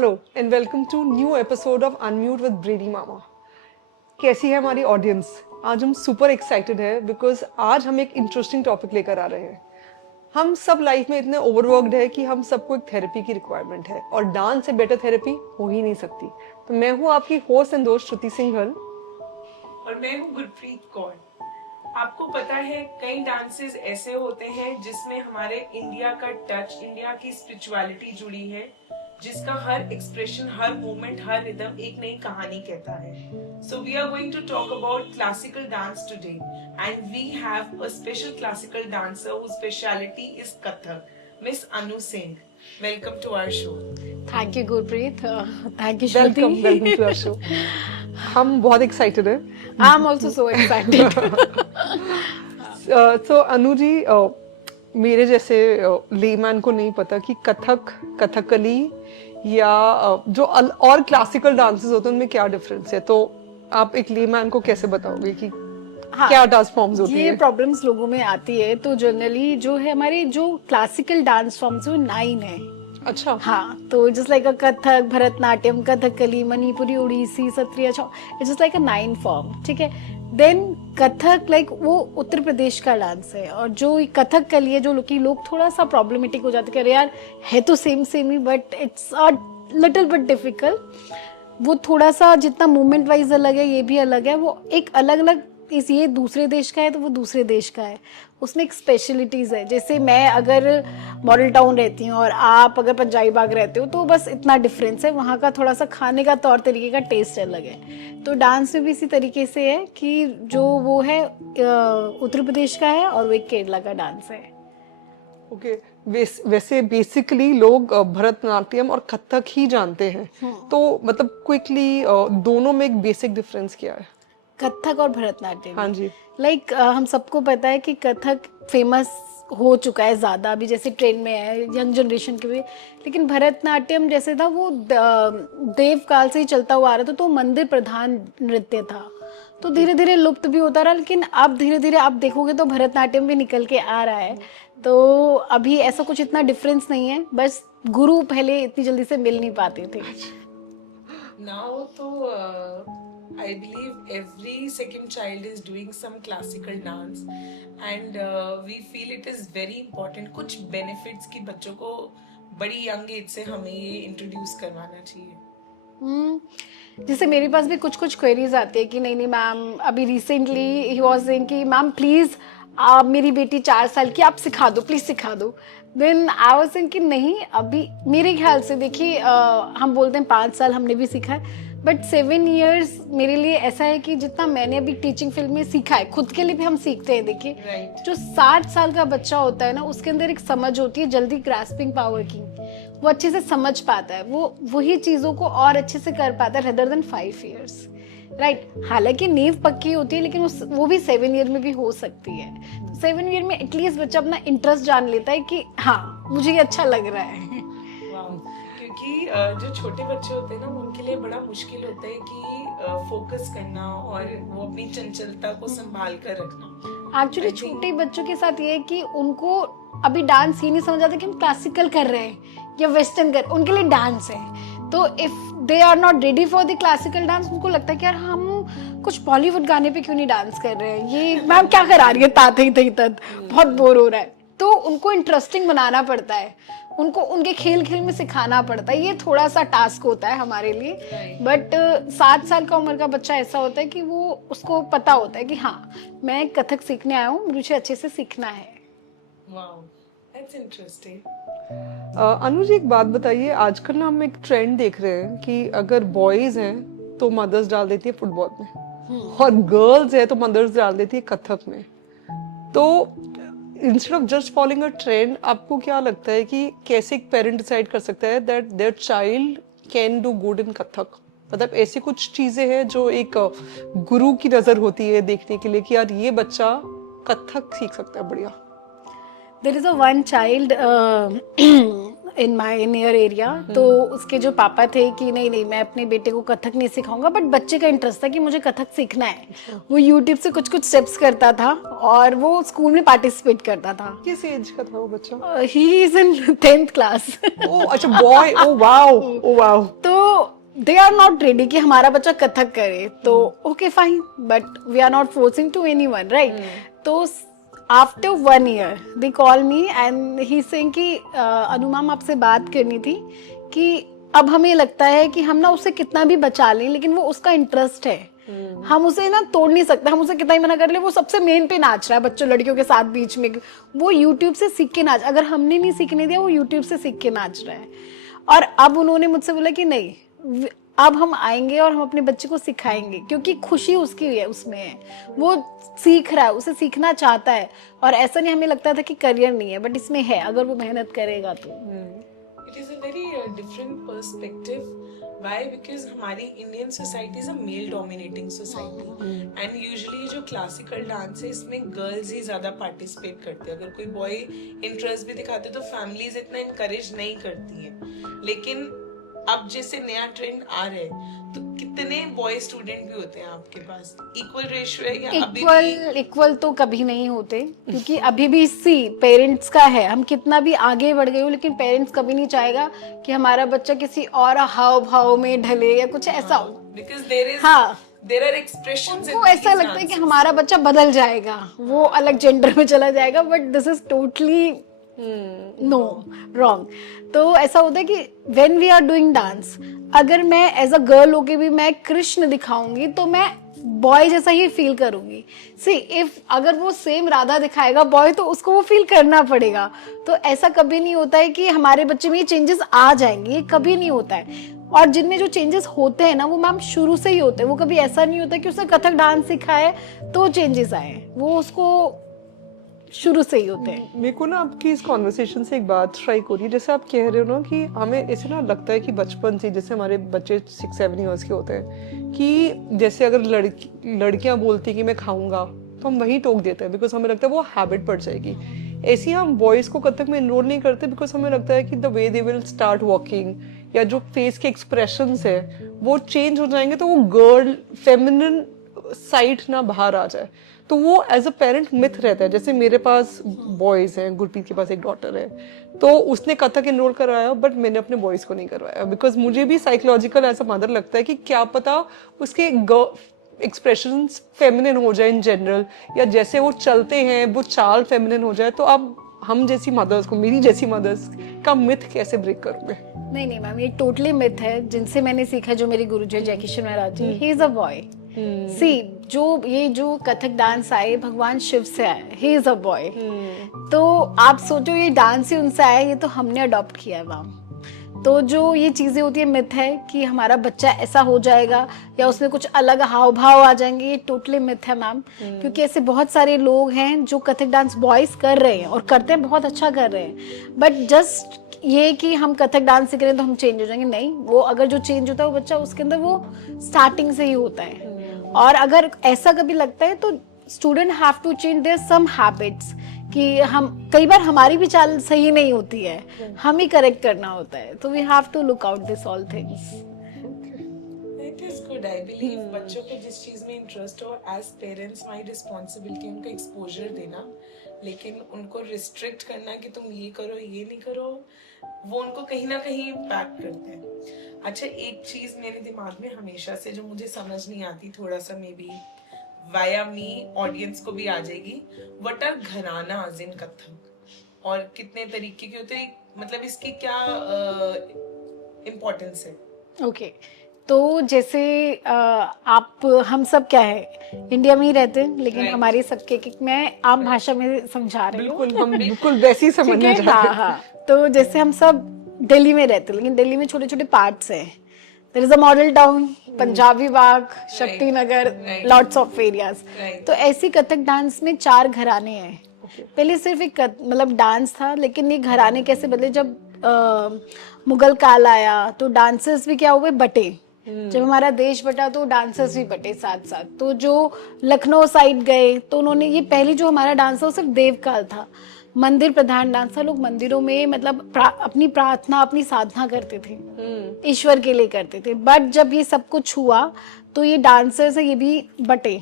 Hello and welcome to new episode of unmute with ब्रेडी मामा। कैसी है हमारी ऑडियंस? आज हम सुपर एक्साइटेड है बिकॉज आज हम एक इंटरेस्टिंग टॉपिक लेकर आ रहे हैं। हम सब लाइफ में इतने ओवरवर्कड है कि हम सबको एक थेरेपी की रिक्वायरमेंट है और डांस से बेटर थेरेपी हो ही नहीं सकती। तो मैं हूँ आपकी होस्ट एंड दोस्त श्रुति सिंघल और मैं हूँ गुरप्रीत कौर। आपको पता है कई डांसेस ऐसे होते हैं जिसमें हमारे इंडिया का टच, इंडिया की स्पिरिचुअलिटी जुड़ी है, जिसका हर एक्सप्रेशन, हर मूवमेंट, हर रिदम एक नई कहानी कहता है। So we are going to talk about classical dance today and we have a special classical dancer whose speciality is Kathak, Miss Anu Singh. Welcome to our show. Thank you, Gurpreet. Thank you, welcome Shruti. Welcome to our show. हम बहुत excited है। I'm also so excited. तो अनु जी, मेरे जैसे layman को नहीं पता कि कथक, कथकली या जो और क्लासिकल डांसेस होते हैं उनमें क्या डिफरेंस है। तो आप एक लेमैन को कैसे बताओगे कि क्या डांस फॉर्म्स होती ये है? प्रॉब्लम्स लोगों में आती है। तो जनरली जो है हमारे जो क्लासिकल डांस फॉर्म्स वो 9 है। अच्छा। हाँ, तो just like a Kathak, Bharatanatyam, Kathakali, Manipuri, Odissi, Sattriya, it's just like a 9 form. ठीक है। देन कथक लाइक वो उत्तर प्रदेश का डांस है, और जो कथकली है जो लोग थोड़ा सा प्रॉब्लमेटिक हो जाते हैं, अरे यार है तो same he but it's a little bit difficult. वो थोड़ा सा जितना मूवमेंट वाइज अलग है, ये भी अलग है। वो एक अलग अलग ये दूसरे देश का है तो वो दूसरे देश का है, उसमें एक स्पेशलिटीज है। जैसे मैं अगर मॉडल टाउन रहती हूँ और आप अगर पंजाबी बाग रहते हो, तो बस इतना डिफरेंस है। वहाँ का थोड़ा सा खाने का तौर तरीके का टेस्ट अलग है। तो डांस में भी इसी तरीके से है कि जो वो है उत्तर प्रदेश का है और वो एक केरला का डांस है। ओके। वैसे बेसिकली लोग भरतनाट्यम और कथक ही जानते हैं। तो मतलब क्विकली दोनों में एक बेसिक डिफरेंस क्या है? कथक और भरतनाट्यम। हाँ जी। लाइक हम सबको पता है कि कथक फेमस हो चुका है ज़्यादा, अभी जैसे ट्रेंड में है यंग जनरेशन के भी। लेकिन भरतनाट्यम जैसे था वो देव काल से ही चलता हुआ आ रहा था, तो मंदिर प्रधान नृत्य था, तो धीरे धीरे लुप्त भी होता रहा। लेकिन अब धीरे धीरे आप देखोगे तो भरतनाट्यम भी निकल के आ रहा है। तो अभी ऐसा कुछ इतना डिफरेंस नहीं है, बस गुरु पहले इतनी जल्दी से मिल नहीं पाते थे। Now, I believe every second child is doing some classical dance, and we feel it is very important. कुछ benefits की बच्चों को बड़ी young age से हमें ये introduce करवाना चाहिए। जैसे मेरे पास भी कुछ क्वेरीज आती है कि नहीं मैम, अभी रिसेंटली ही वाज सेइंग कि मैम प्लीज आप मेरी बेटी 4 साल की, आप सिखा दो, प्लीज सिखा दो। देन आई वाज सेइंग कि नहीं, अभी मेरे ख्याल से देखिए हम बोलते हैं 5 साल हमने भी सीखा है, बट 7 years मेरे लिए ऐसा है कि जितना मैंने अभी टीचिंग फील्ड में सीखा है, खुद के लिए भी हम सीखते हैं। देखिए Right. जो 7 साल का बच्चा होता है ना, उसके अंदर एक समझ होती है जल्दी ग्रास्पिंग पावर की, वो अच्छे से समझ पाता है, वो वही चीज़ों को और अच्छे से कर पाता है रेदर देन 5 years, राइट। हालांकि नींव पक्की होती है, लेकिन वो भी 7 year में भी हो सकती है। तो 7 year में एटलीस्ट बच्चा अपना इंटरेस्ट जान लेता है कि हाँ मुझे ये अच्छा लग रहा है। क्योंकि जो छोटे बच्चे होते हैं ना, उनके लिए बड़ा मुश्किल होता है कि फोकस करना और वो अपनी चंचलता को संभाल कर रखना। एक्चुअली छोटे बच्चों के साथ ये है कि उनको अभी डांस ही नहीं समझ आता कि हम क्लासिकल कर रहे हैं या वेस्टर्न कर, उनके लिए डांस है। तो if they are not ready for the classical dance, उनको लगता है कि यार हम कुछ बॉलीवुड गाने पे क्यों नहीं डांस कर रहे हैं, ये मैम क्या करा रही है, तात ही तही तत, बहुत बोर हो रहा है। तो उनको इंटरेस्टिंग बनाना पड़ता है, उनको उनके खेल खेल में सिखाना पड़ता है। ये थोड़ा सा टास्क होता है हमारे लिए। बट 7 साल का उम्र का बच्चा ऐसा होता है कि वो उसको पता होता है कि हाँ मैं कथक सीखने आया हूँ, मुझे अच्छे से सीखना है। Wow, that's interesting. Anu ji, एक बात बताइए, आजकल ना हम एक ट्रेंड देख रहे हैं कि अगर बॉयज हैं तो मदर्स डाल देती है फुटबॉल में, और गर्ल्स है तो मदर्स डाल देती है कथक में। तो instead of just following a trend, आपको क्या लगता है कि कैसे एक पेरेंट डिसाइड कर सकता है that their child can do good in Kathak? मतलब ऐसी कुछ चीजें हैं जो एक गुरु की नजर होती है देखने के लिए कि यार ये बच्चा कथक सीख सकता है बढ़िया। There is a one child in my near area, तो उसके जो पापा थे कि नहीं नहीं मैं अपने बेटे को कथक नहीं सिखाऊंगा, बट बच्चे का इंटरेस्ट था कि मुझे कथक सीखना है। वो यूट्यूब से कुछ कुछ स्टेप्स करता था और वो स्कूल में पार्टिसिपेट करता था। किस एज का था वो बच्चा? He is in 10th class. ओ अच्छा, boy, oh wow, oh wow. तो दे आर नॉट रेडी कि हमारा बच्चा कथक करे, तो okay fine, but we are not forcing to anyone, right? तो after 1 year they call me and he saying कि अनु मैम आपसे बात करनी थी कि अब हमें लगता है कि हम ना उसे कितना भी बचा लें, लेकिन वो उसका इंटरेस्ट है, हम उसे ना तोड़ नहीं सकते, हम उसे कितना ही मना कर ले, वो सबसे मेन पे नाच रहा है बच्चों लड़कियों के साथ बीच में, वो यूट्यूब से सीख के नाच, अगर हमने नहीं सीखने दिया वो यूट्यूब से सीख के नाच रहा है। और अब उन्होंने मुझसे बोला कि नहीं, अब हम आएंगे और हम अपने बच्चे को सिखाएंगे, क्योंकि खुशी उसकी है उसमें है, वो सीख रहा है, उसे सीखना चाहता है। और ऐसा नहीं हमें लगता था कि करियर नहीं है, बट इसमें है, अगर वो मेहनत करेगा तो। It is a very different perspective. Why? Because हमारी Indian society is a male dominating society and usually जो classical dance है इसमें girls ही ज़्यादा participate करते हैं। अगर कोई boy interest भी दिखाते तो families इतना encourage नहीं करती हैं। लेकिन अब जैसे नया ट्रेंड आ रहा है तो कितने बॉय स्टूडेंट भी होते हैं आपके पास? इक्वल रेशियो है या अभी भी? इक्वल तो कभी नहीं होते, क्योंकि अभी भी पेरेंट्स का है, हम कितना भी आगे बढ़ गए हो लेकिन पेरेंट्स कभी नहीं चाहेगा कि हमारा बच्चा किसी और हाव भाव में ढले या कुछ ऐसा हो। Because there is there are expressions उनको ऐसा लगता है कि हमारा बच्चा बदल जाएगा, वो अलग जेंडर में चला जाएगा, but this is totally no wrong. तो ऐसा होता है कि when we are doing dance, अगर मैं एज अ गर्ल होके भी मैं कृष्ण दिखाऊंगी तो मैं बॉय जैसा ही फील करूंगी। सी इफ अगर वो सेम राधा दिखाएगा बॉय, तो उसको वो फील करना पड़ेगा। तो ऐसा कभी नहीं होता है कि हमारे बच्चे में ये चेंजेस आ जाएंगे, ये कभी नहीं होता है। और जिनमें जो चेंजेस होते हैं ना, वो मैम शुरू से ही होते हैं, वो कभी ऐसा नहीं होता कि उसने कथक डांस सीखा है तो चेंजेस आए, वो उसको शुरू से ही होते हैं। मेरे को ना आपकी इस कॉन्वर्सेशन से एक बात स्ट्राइक हो रही है, जैसे आप कह रहे हो ना कि हमें ऐसे ना लगता है कि बचपन से, जैसे हमारे बच्चे 6-7 ईयर्स के होते हैं, कि जैसे अगर लड़कियां बोलती कि मैं खाऊंगा तो हम वहीं टोक देते हैं, बिकॉज हमें लगता है वो हैबिट पड़ जाएगी। ऐसे ही हम बॉयज को कथक में इनरोल नहीं करते, बिकॉज हमें लगता है कि the way they will start walking या जो फेस के एक्सप्रेशंस है वो चेंज हो जाएंगे, तो वो गर्ल फेमिनिन साइड ना बाहर आ जाए। तो वो एज अ पेरेंट मिथ रहता है। जैसे मेरे पास बॉयज हैं, गुरप्रीत के पास एक डॉटर है, तो उसने कथक एनरोल करवाया, बट मैंने अपने बॉयज को नहीं करवाया, बिकॉज मुझे भी साइकोलॉजिकल एज अ मदर लगता है कि क्या पता उसके एक्सप्रेशंस फेमिनिन हो जाए इन जनरल, या जैसे वो चलते हैं वो चाल फेमिनिन हो जाए। तो अब हम जैसी मदर्स को, मेरी जैसी मदर्स का मिथ कैसे ब्रेक करोगे? नहीं नहीं मैम, ये टोटली मिथ है। जिनसे मैंने सीखा, जो मेरे गुरुजी जय किशन महाराज जी, ही इज अ बॉय। सी जो कथक डांस आए भगवान शिव से आए, ही इज अ बॉय। तो आप सोचो ये डांस ही उनसे आया, ये तो हमने अडॉप्ट किया है मैम। तो जो ये चीजें होती है मिथ है कि हमारा बच्चा ऐसा हो जाएगा या उसमें कुछ अलग हाव भाव आ जाएंगे, ये टोटली मिथ है मैम। क्योंकि ऐसे बहुत सारे लोग हैं जो कथक डांस बॉयज कर रहे हैं और करते हैं, बहुत अच्छा कर रहे हैं, बट जस्ट ये कि हम कथक डांस सीख रहे हैं तो हम चेंज हो जाएंगे, नहीं। वो अगर जो चेंज होता है वो बच्चा उसके अंदर वो स्टार्टिंग से ही होता है। और अगर ऐसा कभी लगता है तो student have to change their some habits, कि हम कई बार हमारी भी चाल सही नहीं होती है, हम ही करेक्ट करना होता है। तो we have to look out this all things. It is good, I believe बच्चों को जिस चीज में इंटरेस्ट हो, एज पेरेंट्स हमारी रिस्पॉन्सिबिलिटी उनको एक्सपोजर देना, लेकिन उनको रिस्ट्रिक्ट करना कि तुम ये करो ये नहीं करो, वो उनको कहीं ना कहीं इम्पैक्ट करते हैं। अच्छा, एक चीज मेरे दिमाग में हमेशा से जो मुझे समझ नहीं आती, थोड़ा सा may be via me audience को भी आ जाएगी, व्हाट आर घरानाज इन कथक और कितने तरीके के होते हैं, मतलब इसकी क्या इम्पोर्टेंस है? ओके, तो जैसे आप हम सब क्या है, इंडिया में ही रहते हैं, लेकिन हमारे सबके मैं आम भाषा में समझा रही हूँ। बिल्कुल, हम बिल्कुल वैसे ही समझना चाहते हैं। हाँ, तो जैसे हम सब दिल्ली में रहते हैं, लेकिन दिल्ली में छोटे छोटे पार्ट्स हैं। There is a Model Town, Punjabi Bagh, Shakti Nagar, lots of areas. तो ऐसी कथक डांस में 4 घराने हैं। पहले सिर्फ एक मतलब डांस था, लेकिन ये घराने कैसे बदले, जब मुगल काल आया तो डांसर्स भी क्या हुए, बटे। जब हमारा देश बटा तो डांसर्स भी बटे साथ साथ। तो जो लखनऊ साइड गए तो उन्होंने, ये पहले जो हमारा डांस था वो सिर्फ देव काल था, मंदिर प्रधान डांस था। लोग मंदिरों में मतलब अपनी प्रार्थना, अपनी साधना करते थे, ईश्वर के लिए करते थे। बट जब ये सब कुछ हुआ तो ये डांसर्स है ये भी बटे।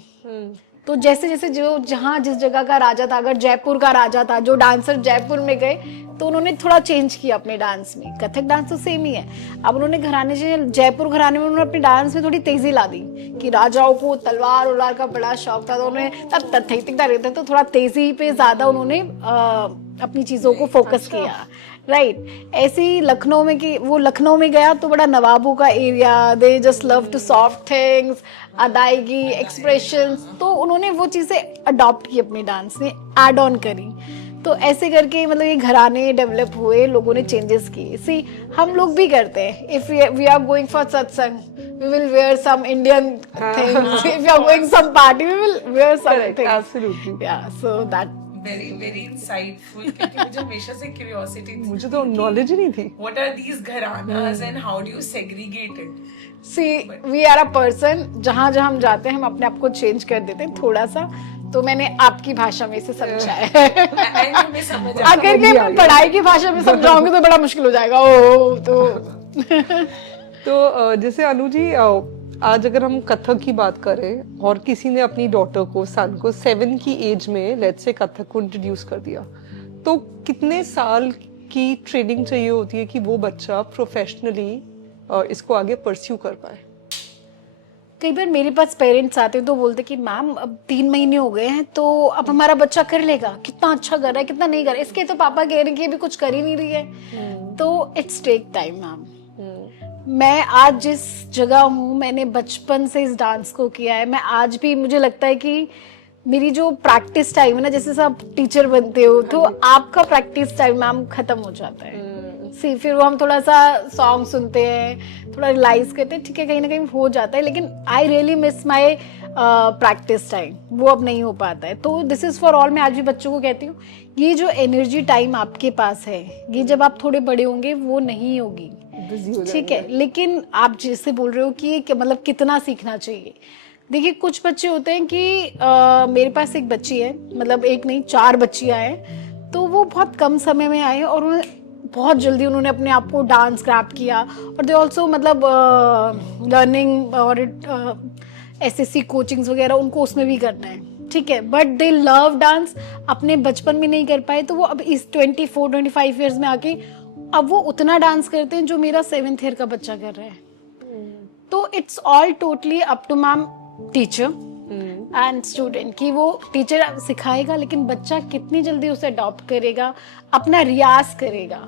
तो जैसे जैसे जो जहाँ जिस जगह का राजा था, अगर जयपुर का राजा था, जो डांसर जयपुर में गए तो उन्होंने थोड़ा चेंज किया अपने डांस में। कथक डांस तो सेम ही है। अब उन्होंने घराने से, जयपुर घराने में उन्होंने अपने डांस में थोड़ी तेजी ला दी कि राजाओं को तलवार उलवार का बड़ा शौक था, तो उन्होंने तब तथैतिकता रहता तो थोड़ा तेजी पे ज्यादा उन्होंने अपनी चीजों को फोकस किया। राइट। ऐसे ही लखनऊ में, कि वो लखनऊ में गया तो बड़ा नवाबों का area, they just love to soft things, अदायगी, एक्सप्रेशंस, तो उन्होंने वो चीजें अडॉप्ट की अपने डांस में, ऐड ऑन करी। तो ऐसे करके मतलब ये घराने डेवलप हुए, लोगों ने चेंजेस किए। सी हम लोग भी करते हैं, if we are going for satsang we will wear some Indian things. If you are going some party, we will wear something. Correct, absolutely. Yeah, so that very very insightful, क्योंकि मुझे हमेशा से क्यूरियोसिटी थी, मुझे तो नॉलेज ही नहीं थी। What are these gharanas and how do you segregate it? see we are a person, जहाँ जहाँ हम जाते हैं हम अपने आप को चेंज कर देते हैं थोड़ा सा। तो मैंने आपकी भाषा में से समझा है। एंड हमें समझ आ अगर के मैं पढ़ाई की भाषा में समझाऊंगी तो बड़ा मुश्किल हो जाएगा। ओ तो जैसे अनु जी, आज अगर हम कथक की बात करें और किसी ने अपनी डॉटर को, सन को 7 की एज में लेट्स से कथक को इंट्रोड्यूस कर दिया, तो कितने साल की ट्रेनिंग चाहिए होती है कि वो बच्चा प्रोफेशनली इसको आगे परस्यू कर पाए? कई बार मेरे पास पेरेंट्स आते हैं तो बोलते कि मैम अब 3 महीने हो गए हैं तो अब हमारा बच्चा कर लेगा, कितना अच्छा कर रहा है, कितना नहीं कर रहा है, इसके तो पापा कह रहे हैं कि अभी कुछ कर ही नहीं रही है। तो इट्स टेक टाइम मैम। मैं आज जिस जगह हूँ, मैंने बचपन से इस डांस को किया है। मैं आज भी, मुझे लगता है कि मेरी जो प्रैक्टिस टाइम है ना, जैसे सब टीचर बनते हो तो आपका प्रैक्टिस टाइम मैम खत्म हो जाता है। सी फिर वो हम थोड़ा सा सॉन्ग सुनते हैं, थोड़ा रियलाइज करते हैं, ठीक है कहीं ना कहीं हो जाता है, लेकिन I really miss my practice time, वो अब नहीं हो पाता है। तो दिस इज फॉर ऑल। मैं आज भी बच्चों को कहती हूँ, ये जो एनर्जी टाइम आपके पास है, ये जब आप थोड़े बड़े होंगे वो नहीं होगी, ठीक है। लेकिन आप जैसे बोल रहे हो कि मतलब कितना सीखना चाहिए, देखिए कुछ बच्चे होते हैं कि मेरे पास एक बच्ची है, मतलब एक नहीं 4 बच्चियां हैं, तो वो बहुत कम समय में आए और उन्होंने बहुत जल्दी उन्होंने अपने आप को डांस ग्रैब किया। और दे ऑल्सो मतलब लर्निंग और SSC कोचिंग्स वगैरह उनको उसमें भी करना है, ठीक है। बट दे लव डांस, अपने बचपन में नहीं कर पाए तो वो अब इस 24-25 ईयर्स में आके अब वो उतना डांस करते हैं जो मेरा 7th ईयर का बच्चा कर रहा है। तो it's all totally up to ma'am teacher and student, कि वो टीचर सिखाएगा लेकिन बच्चा कितनी जल्दी उसे अडॉप्ट करेगा, अपना रियाज करेगा।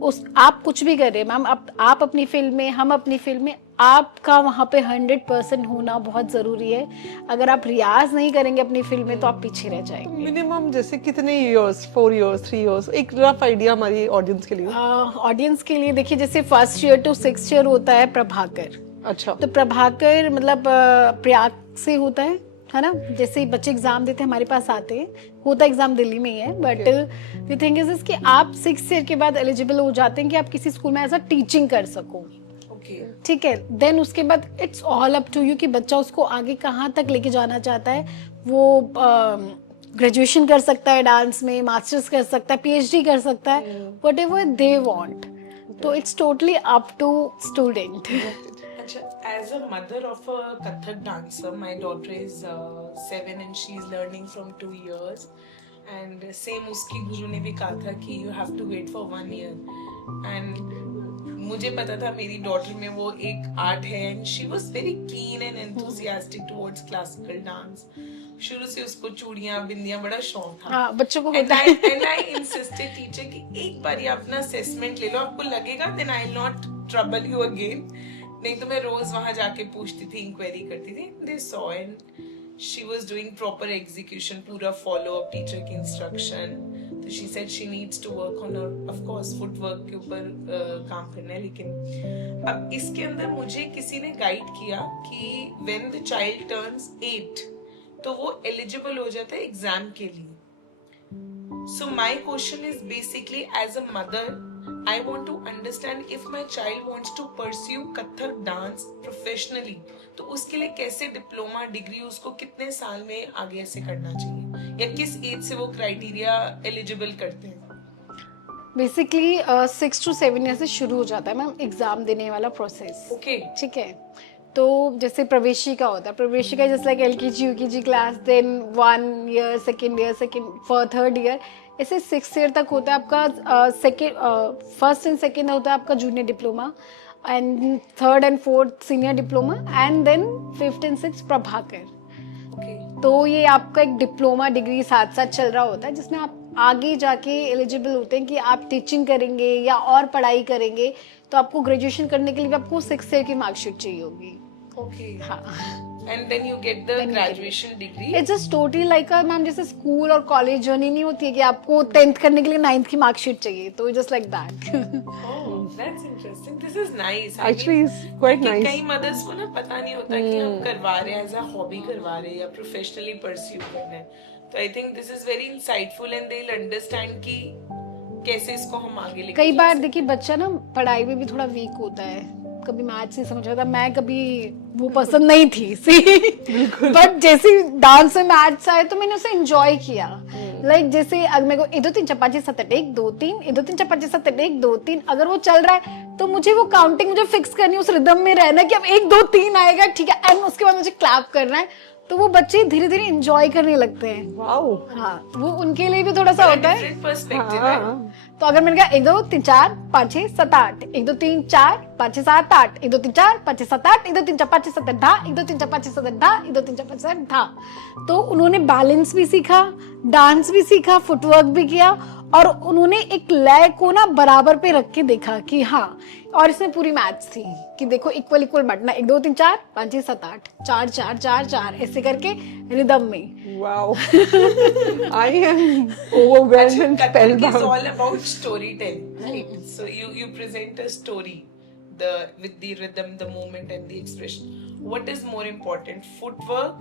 उस आप कुछ भी करें मैम, आप अपनी फील्ड में, हम अपनी फील्ड में, आपका वहाँ पे 100% होना बहुत ज़रूरी है। अगर आप रियाज नहीं करेंगे अपनी फील्ड में तो आप पीछे रह जाएंगे। मिनिमम जैसे कितने इयर्स, 4 इयर्स, 3 इयर्स, एक रफ आइडिया हमारी ऑडियंस के लिए। ऑडियंस के लिए देखिए, जैसे 1st year to 6th year होता है प्रभाकर। अच्छा। तो प्रभाकर मतलब प्रयाग से होता है ना। जैसे बच्चे एग्जाम देते हैं हमारे पास आते हैं, होता एग्जाम दिल्ली में ही है, बट द थिंग इज कि आप 6th ईयर के बाद एलिजिबल हो जाते हैं कि आप किसी स्कूल में एज अ टीचिंग कर सको, ठीक है। देन उसके बाद it's all up to you कि बच्चा उसको आगे कहाँ तक लेके जाना चाहता है। वो ग्रेजुएशन कर सकता है डांस में, मास्टर्स कर सकता है, PhD कर सकता है, वट एवर दे वॉन्ट। तो it's totally up to student. As a mother of a Kathak dancer, my daughter is 7 and she is learning from 2 years. And same उसकी गुरु ने भी कहा था कि you have to wait for 1 year. And मुझे पता था मेरी डॉटर में वो एक आर्ट है and she was very keen and enthusiastic towards classical dance. शुरू से उसको चूड़ियां बिंदियां बड़ा शौक था। हाँ, बच्चों को होता है। And I insisted teacher कि एक बार ये अपना assessment ले लो, आपको लगेगा then I'll not trouble you again. नहीं तो मैं रोज वहां जाके पूछती थी, इंक्वायरी करती थी। They saw and she was doing proper execution, पूरा follow up टीचर की इंस्ट्रक्शन। तो she said she needs to work on her, of course, footwork के ऊपर काम करना है। लेकिन अब इसके अंदर मुझे किसी ने गाइड किया कि when the child turns 8 तो वो एलिजिबल हो जाता है एग्जाम के लिए। So my question is basically as a mother, I want to understand if my child wants to pursue Kathak dance professionally, तो उसके लिए कैसे डिप्लोमा डिग्री उसको कितने साल में आगे ऐसे करना चाहिए, या किस एज से वो क्राइटेरिया एलिजिबल करते हैं? बेसिकली 6 to 7 ईयर से शुरू हो जाता है मैम एग्जाम देने वाला प्रोसेस। ओके। ठीक है, तो जैसे प्रवेशिका होता है, प्रवेशिका just like LKG UKG class, then 1 year, second year, third year, ऐसे 6 ईयर तक होता है आपका। फर्स्ट एंड सेकेंड होता है आपका junior diploma, and third and fourth senior diploma, and then 5th and 6th Prabhakar. Okay. तो ये आपका एक डिप्लोमा डिग्री साथ साथ चल रहा होता है, जिसमें आप आगे जाके एलिजिबल होते हैं कि आप टीचिंग करेंगे या और पढ़ाई करेंगे, तो आपको ग्रेजुएशन करने के लिए भी आपको 6 ईयर की मार्कशीट चाहिए होगी। ओके। हाँ, and then you get the graduation degree. It's just totally like ma'am जैसे स्कूल और कॉलेज जर्नी नहीं होती है कि आपको 10th करने के लिए 9th की मार्कशीट चाहिए, तो just like that. That's interesting. This is nice. Actually, it's quite क्योंकि nice. कई मदर्स को ना पता नहीं होता कि हम करवा रहे हैं एज अ हॉबी करवा रहे हैं या प्रोफेशनली परस्यू कर रहे हैं। तो I think this is very insightful and they will understand कि कैसे इसको हम आगे लेके कई जा बार सकते देखिए बच्चा ना पढ़ाई में भी थोड़ा वीक होता है, कभी मैथ्स नहीं समझ आता, मैं कभी वो पसंद नहीं थी सी बट जैसे डांस में मैथ्स आए तो मैंने उसे एंजॉय किया। लाइक जैसे अगर मेरे को 1 2 3 4 5 6 7 8 1 2 3 1 2 3 4 5 6 7 8 1 2 3 अगर वो चल रहा है तो मुझे वो काउंटिंग मुझे फिक्स करनी है, उस रिदम में रहना कि अब 1 2 3 आएगा, ठीक है, एंड उसके बाद मुझे क्लैप करना है। तो वो बच्चे धीरे धीरे एंजॉय करने लगते हैं। वाओ। हाँ, वो उनके लिए भी थोड़ा सा होता है। डिफरेंट पर्सपेक्टिव है। तो अगर मैंने कहा 1 2 3 4 5 6 7 8 1 2 3 4 5 6 7 8 1 2 3 4 5 6 7 8 1 2 3 4 5 6 7 8 1 2 3 4 5 6 7 8 1 2 3 4 5 6 8। तो उन्होंने बैलेंस भी सीखा, डांस भी सीखा, फुटवर्क भी किया, और उन्होंने एक लय को ना बराबर पे रख के देखा कि हाँ, और इसमें पूरी मैथ्स थी कि देखो इक्वल इक्वल बांटना, 1 2 3 4 5 6 7 8 4 4 4 4 ऐसे करके रिदम में। Wow. I am overwhelmed and Kathak is spellbound. all about storytelling, right? So you present a story, with the rhythm, the movement, and the expression. What is more important, footwork,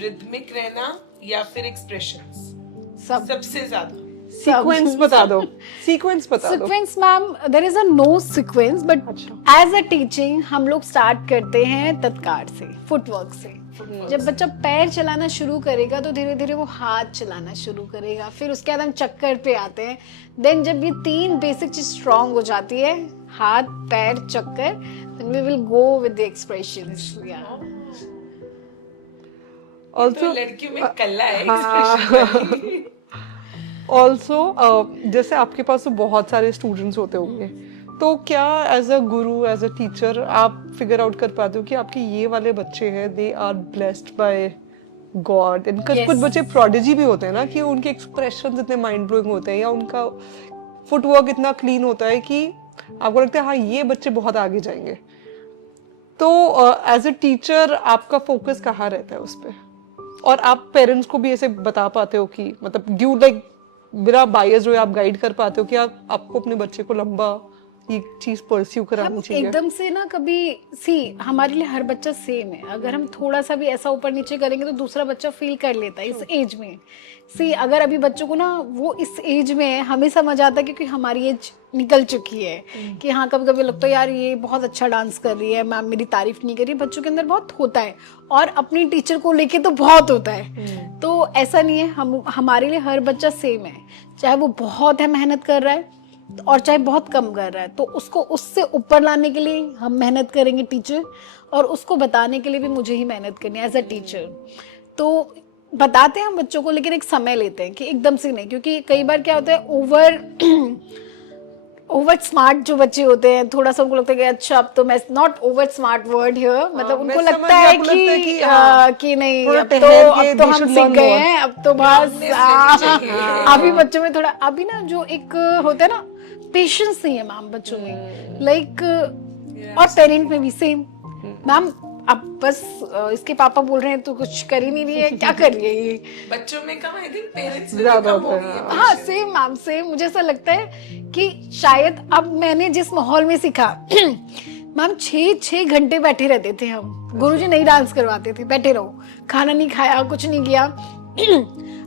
rhythmic रहना या फिर expressions? सब सबसे ज्यादा Sequence बता दो. Sequence बता दो. Sequence ma'am there is a no sequence, but अच्छा. एज अ टीचिंग हम लोग स्टार्ट करते हैं तत्कार से, फुटवर्क से। जब बच्चा पैर चलाना शुरू करेगा तो धीरे धीरे वो हाथ चलाना शुरू करेगा, फिर उसके बाद हम चक्कर पे आते हैं। देन जब ये 3 बेसिक चीज स्ट्रांग हो जाती है, हाथ पैर चक्कर, then we will go with the expressions. Also, लड़कियों में कला है हाँ. expression। ऑल्सो जैसे आपके पास तो बहुत सारे स्टूडेंट्स होते होंगे, तो क्या as a guru, as a teacher आप फिगर आउट कर पाते हो कि आपके ये वाले बच्चे हैं, they are blessed by God? इनका Yes. कुछ बच्चे प्रोडिजी भी होते हैं ना, कि उनके एक्सप्रेशन इतने माइंड ब्लोइंग होते हैं या उनका फुटवर्क इतना क्लीन होता है कि आपको लगता है हाँ ये बच्चे बहुत आगे जाएंगे। तो एज अ टीचर आपका फोकस कहाँ रहता है उस पर, और आप पेरेंट्स को भी ऐसे बता पाते हो कि मतलब ड्यू लाइक बिना बायस जो है आप गाइड कर पाते हो कि आपको अपने बच्चे को लंबा ये चीज परस्यू करानी चाहिए? एकदम से ना कभी सी हमारे लिए हर बच्चा सेम है, अगर हम थोड़ा सा भी ऐसा ऊपर नीचे करेंगे तो दूसरा बच्चा फील कर लेता है इस एज में। सी अगर अभी बच्चों को ना वो इस एज में है, हमें समझ आता है क्योंकि हमारी एज निकल चुकी है कि हाँ कभी कभी लगता है यार ये बहुत अच्छा डांस कर रही है, मैम मेरी तारीफ नहीं कर रही। बच्चों के अंदर बहुत होता है, और अपनी टीचर को लेके तो बहुत होता है। तो ऐसा नहीं है, हमारे लिए हर बच्चा सेम है, चाहे वो बहुत है मेहनत कर रहा है और चाहे बहुत कम कर रहा है, तो उसको उससे ऊपर लाने के लिए हम मेहनत करेंगे टीचर, और उसको बताने के लिए भी मुझे ही मेहनत करनी है एज अ टीचर। तो बताते हैं हम बच्चों को, लेकिन एक समय लेते हैं कि एकदम से नहीं, क्योंकि कई बार क्या होता है ओवर स्मार्ट जो बच्चे होते हैं, थोड़ा सा उनको लगता है कि अच्छा अब तो मैं not over smart word here, मतलब उनको लगता है कि नहीं अब तो हम सीख गए हैं, अब तो बस अभी बच्चों में थोड़ा अभी ना जो एक होता है ना पेशेंस नहीं है मैम बच्चों में, लाइक और पेरेंट में भी सेम। मैम अब बस इसके पापा बोल रहे हैं तो कुछ कर ही नहीं रही है, क्या कर रही है ये? बच्चों में कम, आई थिंक पेरेंट्स में ज्यादा कम हो गई है। हाँ सेम मैम सेम, मुझे ऐसा लगता है कि शायद अब मैंने जिस माहौल में सीखा मैम 6 घंटे बैठे रहते थे हम, गुरुजी नहीं डांस करवाते थे, बैठे रहो, खाना नहीं खाया, कुछ नहीं किया।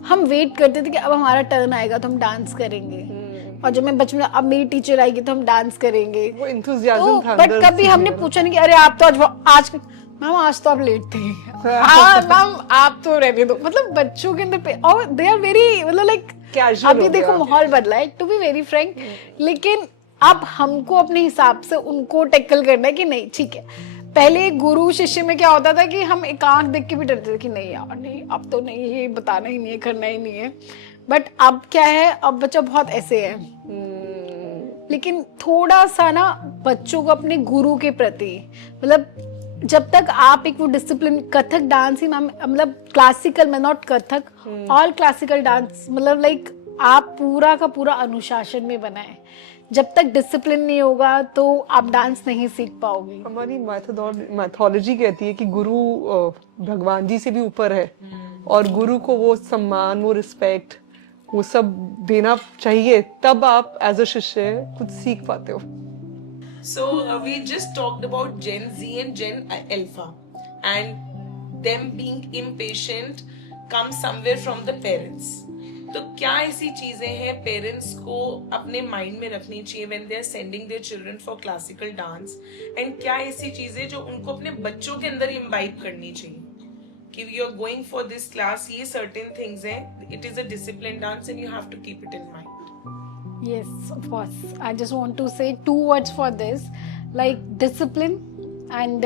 हम वेट करते थे कि अब हमारा टर्न आएगा तो हम डांस करेंगे, और जब मैं बचपन में अब मेरी टीचर आएगी तो हम डांस करेंगे। वो enthusiasm तो था बट अंदर कभी से हमने मेरा। पूछा नहीं कि अरे आप तो आज मैम आज तो आप लेट थे। हाँ मैम आप तो रहने दो, मतलब बच्चों के अंदर और दे आर वेरी, मतलब लाइक Casual अभी हो देखो गया। माहौल बदला है, टू बी वेरी फ्रैंक। लेकिन अब हमको अपने हिसाब से उनको टैकल करना है कि नहीं ठीक है। पहले गुरु शिष्य में क्या होता था कि हम एक आंख देख के भी डरते थे कि नहीं यार नहीं अब तो नहीं, ये बताना ही नहीं है, करना ही नहीं है। बट अब क्या है, अब बच्चा बहुत ऐसे है। लेकिन थोड़ा सा ना बच्चों को अपने गुरु के प्रति, मतलब जब तक आप एक वो डिसिप्लिन, कथक डांस ही मैम, मतलब क्लासिकल में, not Kathak, all classical dance, मतलब लाइक आप पूरा का पूरा अनुशासन में बनाए। जब तक डिसिप्लिन नहीं होगा तो आप डांस नहीं सीख पाओगे। हमारी मैथोलॉजी कहती है कि गुरु भगवान जी से भी ऊपर है, और गुरु को वो सम्मान, वो रिस्पेक्ट, वो सब देना चाहिए, तब आप एज अ शिष्य कुछ सीख पाते हो। So we just talked about Gen Z and Gen Alpha, and them being impatient comes somewhere from the parents. तो क्या ऐसी चीजें हैं पेरेंट्स को अपने माइंड में रखनी चाहिए when they are sending their children for classical dance, and क्या ऐसी चीजें जो उनको अपने बच्चों के अंदर imbibe करनी चाहिए कि you are going for this class, ये certain things हैं, it is a disciplined dance and you have to keep it in mind. Yes, of course. I just want to say 2 words for this, like discipline and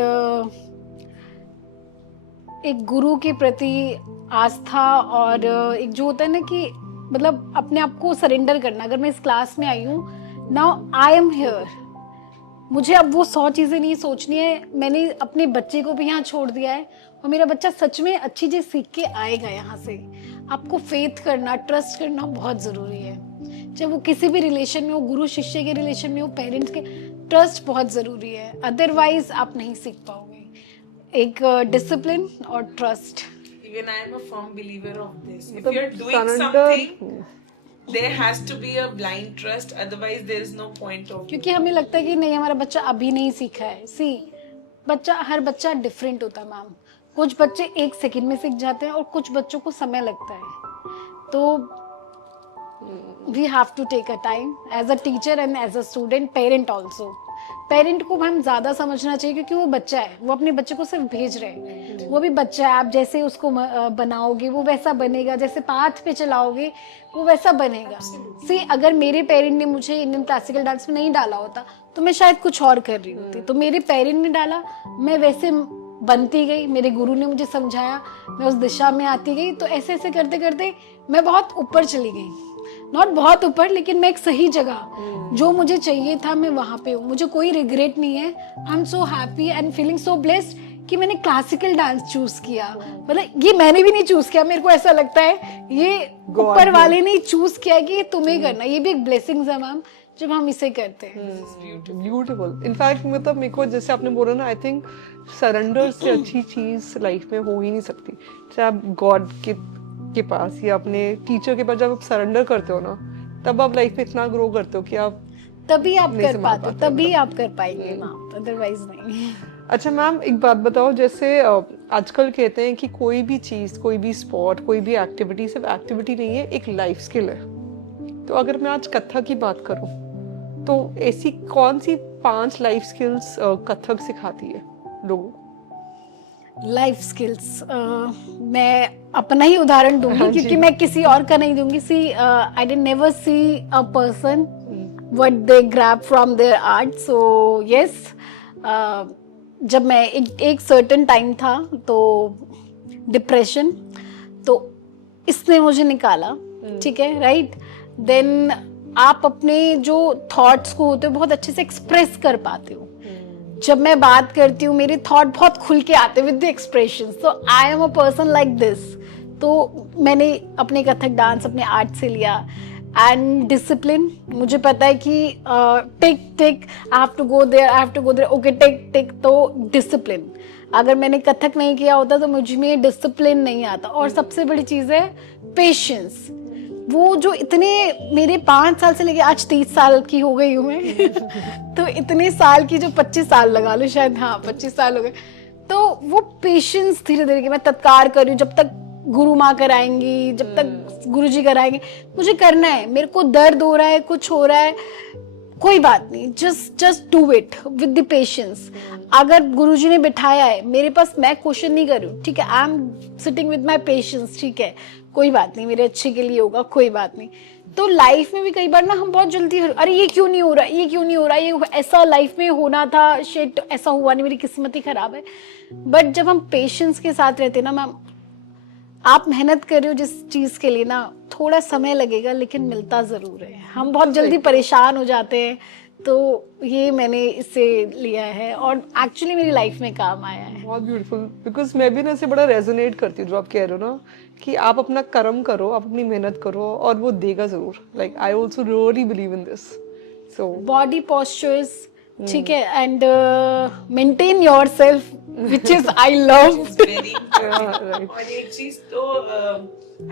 एक गुरु के प्रति आस्था, और एक जो होता है ना कि मतलब अपने आप को सरेंडर करना। अगर मैं इस क्लास में आई हूँ, नाउ आई एम हियर, मुझे अब वो 100 चीजें नहीं सोचनी है, मैंने अपने बच्चे को भी यहाँ छोड़ दिया है और मेरा बच्चा सच में अच्छी चीज सीख के आएगा यहाँ से। आपको फेथ करना, ट्रस्ट करना बहुत जरूरी है, चाहे वो किसी भी रिलेशन में हो, गुरु शिष्य के रिलेशन में हो, पेरेंट्स के, ट्रस्ट बहुत जरूरी है, अदरवाइज आप नहीं सीख पाओगे। एक डिसिप्लिन और trust. Even I am a firm believer of this. If मतलब you are doing surrender- something, there has to be a blind trust. Otherwise, there is no point of. क्योंकि हमें लगता है कि नहीं हमारा बच्चा अभी नहीं सीखा है। सी हर बच्चा डिफरेंट होता है मैम। कुछ बच्चे 1 सेकंड में सीख जाते हैं और कुछ बच्चों को समय लगता है। तो we have to take a time as a teacher and as a student, parent also. Parent को मैम ज्यादा समझना चाहिए क्योंकि वो बच्चा है, वो अपने बच्चे को सिर्फ भेज रहे हैं, वो भी बच्चा है। आप जैसे उसको बनाओगे वो वैसा बनेगा, जैसे पाथ पे चलाओगे वो वैसा बनेगा। सी अगर मेरे पेरेंट ने मुझे इंडियन क्लासिकल डांस में नहीं डाला होता तो मैं शायद कुछ और कर रही होती। तो मेरे पेरेंट ने डाला, मैं वैसे बनती गई, मेरे गुरु ने मुझे समझाया, मैं उस दिशा में आती गई। तो ऐसे ऐसे करते करते मैं बहुत ऊपर चली गई, नॉट बहुत ऊपर, लेकिन मैं एक सही जगह, जो मुझे चाहिए था मैं वहां पे हूँ। मुझे कोई रिग्रेट नहीं है। I am so happy and feeling so blessed कि मैंने क्लासिकल डांस चूज किया। मतलब ये मैंने भी नहीं चूज किया, मेरे को ऐसा लगता है ये ऊपर वाले ने चूज किया कि ये तुम्हें करना। ये भी एक ब्लेसिंग्स है मैम जब हम इसे करते हैं। ब्यूटीफुल। इनफैक्ट मतलब मेरे को जैसे आपने बोला ना, आई थिंक सरेंडर से अच्छी चीज लाइफ में हो ही नहीं सकती। चाहे आप गॉड के पास या अपने टीचर के पास जब आप सरेंडर करते हो ना, तब आप लाइफ में इतना ग्रो करते हो कि आप तभी आप नहीं कर संभाल पाते हो, पाते हो, तभी आप कर पाएंगे मैम, अदरवाइज नहीं। अच्छा मैम, एक बात बताओ, जैसे आजकल कहते हैं कि कोई भी चीज, कोई भी स्पोर्ट, कोई भी एक्टिविटी सिर्फ एक्टिविटी नहीं है, एक लाइफ स्किल है। तो अगर मैं आज कथक की बात करूं तो ऐसी कौन सी 5 लाइफ स्किल्स कथक सिखाती है लोगों? लाइफ स्किल्स मैं अपना ही उदाहरण दूंगी क्योंकि मैं किसी और का नहीं दूंगी। See I did never see a person what they grab from their art. So yes, जब मैं एक सर्टेन टाइम था तो डिप्रेशन, तो इसने मुझे निकाला, ठीक है, राइट। देन आप अपने जो थॉट्स को होते हो बहुत अच्छे से एक्सप्रेस कर पाते हो। जब मैं बात करती हूँ मेरे थॉट बहुत खुल के आते हैं with the expression. So I am a person like this. तो मैंने अपने कथक डांस अपने आर्ट से लिया। एंड डिसिप्लिन, मुझे पता है कि tick tick, I have to go there, okay tick tick. तो डिसिप्लिन, अगर मैंने कथक नहीं किया होता तो मुझ में डिसिप्लिन नहीं आता। और सबसे बड़ी चीज है पेशेंस। वो जो इतने मेरे 5 साल से लेके आज 30 साल की हो गई हूँ मैं तो इतने साल की, जो 25 साल लगा लो शायद, हाँ 25 साल हो गए। तो वो पेशेंस धीरे धीरे के मैं तत्कार कर रही हूँ, जब तक गुरु माँ कराएंगी, जब तक गुरु जी कराएंगे, मुझे करना है। मेरे को दर्द हो रहा है, कुछ हो रहा है, कोई बात नहीं, just do it with the patience. अगर गुरुजी ने बिठाया है मेरे पास, मैं क्वेश्चन नहीं कर रही हूँ, ठीक है, I am sitting with my patience, ठीक है, कोई बात नहीं, मेरे अच्छे के लिए होगा, कोई बात नहीं। तो लाइफ में भी कई बार ना हम बहुत जल्दी, अरे ये क्यों नहीं हो रहा, ये क्यों नहीं हो रहा, ये ऐसा लाइफ में होना था, शिट ऐसा हुआ नहीं, मेरी किस्मत ही खराब है। बट जब हम पेशेंस के साथ रहते ना मैम, आप मेहनत कर रहे हो जिस चीज के लिए ना, थोड़ा समय लगेगा लेकिन मिलता जरूर है। हम बहुत जल्दी परेशान हो जाते हैं, तो ये मैंने इससे लिया है और एक्चुअली मेरी लाइफ में काम आया है। बहुत ब्यूटीफुल, बिकॉज मैं भी ना इसे बड़ा रेजोनेट करती हूँ जो आप कह रहे हो ना, कि आप अपना कर्म करो, आप अपनी मेहनत करो और वो देगा जरूर। Like I also really believe in this. So body postures, ठीक है, and maintain your self, which is I love. Very right. और एक चीज तो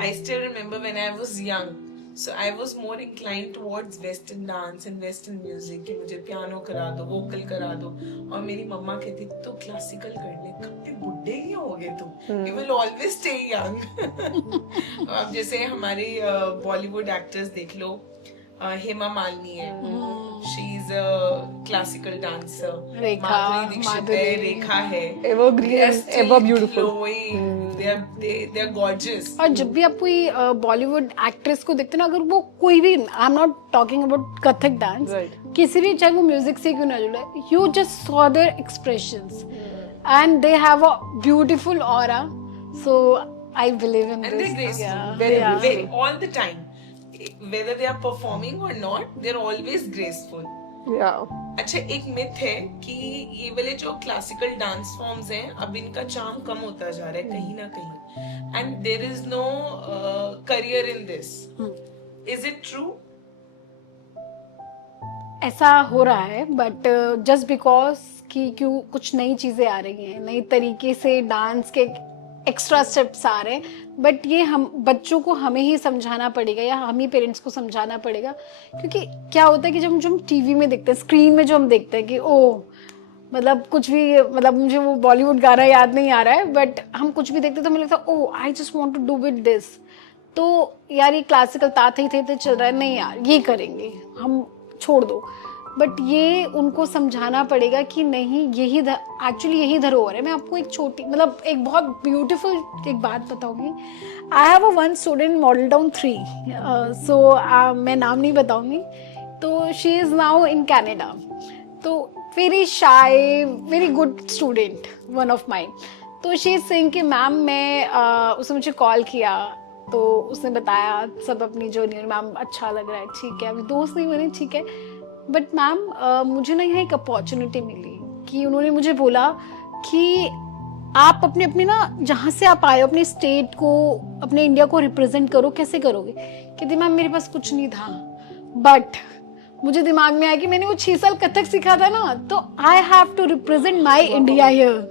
I still remember when I was young, so I was more inclined towards western dance and western music, कि मुझे piano करा दो, वोकल करा दो। और मेरी मम्मा कहती तो क्लासिकल कर ले, कब तक बुढ़े ही होगे तुम, you will always stay young. अब जैसे हमारे बॉलीवुड एक्टर्स देख लो, हेमा मालिनी है, she is a classical dancer, Rekha, Madhuri Dixit है, माधुरी। रेखा है, Evergreen, they are still ever beautiful. glowing, they are gorgeous. और जब भी आप कोई बॉलीवुड एक्ट्रेस को देखते हो ना, अगर वो कोई भी, I am not talking about Kathak dance, Right. किसी भी, चाहे वो म्यूजिक से क्यों ना जुड़े, you just saw their expressions and they have a beautiful aura, so I believe in And they're this. graceful. Very Yeah. Very, all the time. Whether they are performing or not, they're always graceful. yeah. अच्छा, एक myth है कि ये वाले जो classical dance forms हैं, अब इनका चार्म कम होता जा रहा है कहीं ना कहीं, and there is no career in this. Is it true? ऐसा हो रहा है, बट जस्ट बिकॉज कि क्यों कुछ नई चीजें आ रही हैं, नई तरीके से डांस के एक्स्ट्रा स्टेप्स आ रहे हैं, बट ये हम बच्चों को हमें ही समझाना पड़ेगा, या हम ही पेरेंट्स को समझाना पड़ेगा। क्योंकि क्या होता है कि जब हम टीवी में देखते हैं, स्क्रीन में जो हम देखते हैं कि ओ मतलब कुछ भी, मतलब मुझे वो बॉलीवुड गाना याद नहीं आ रहा है, बट हम कुछ भी देखते तो हमें लगता है oh I just want to do with this, तो यार ये क्लासिकल ताते थे चल रहा है, नहीं यार ये करेंगे हम, छोड़ दो। बट ये उनको समझाना पड़ेगा कि नहीं, यही एक्चुअली यही धरोहर है। मैं आपको एक छोटी, मतलब एक बहुत ब्यूटीफुल एक बात बताऊंगी। I have a one student Model Town 3, so मैं नाम नहीं बताऊंगी, तो she is now in Canada, तो very shy, very good student, one of mine. तो शी इज सेइंग कि मैम मैं उसने मुझे कॉल किया, तो उसने बताया सब अपनी जर्नी, मैम अच्छा लग रहा है, ठीक है, अभी दोस्त नहीं बने, ठीक है, बट मैम मुझे ना यहाँ एक अपॉर्चुनिटी मिली कि उन्होंने मुझे बोला कि आप अपने अपने ना, जहाँ से आप आए हो, अपने स्टेट को, अपने इंडिया को रिप्रेजेंट करो। कैसे करोगे? कहती मैम मेरे पास कुछ नहीं था, बट मुझे दिमाग में आया कि मैंने वो 6 साल कथक सीखा था ना, तो I have to represent my India here.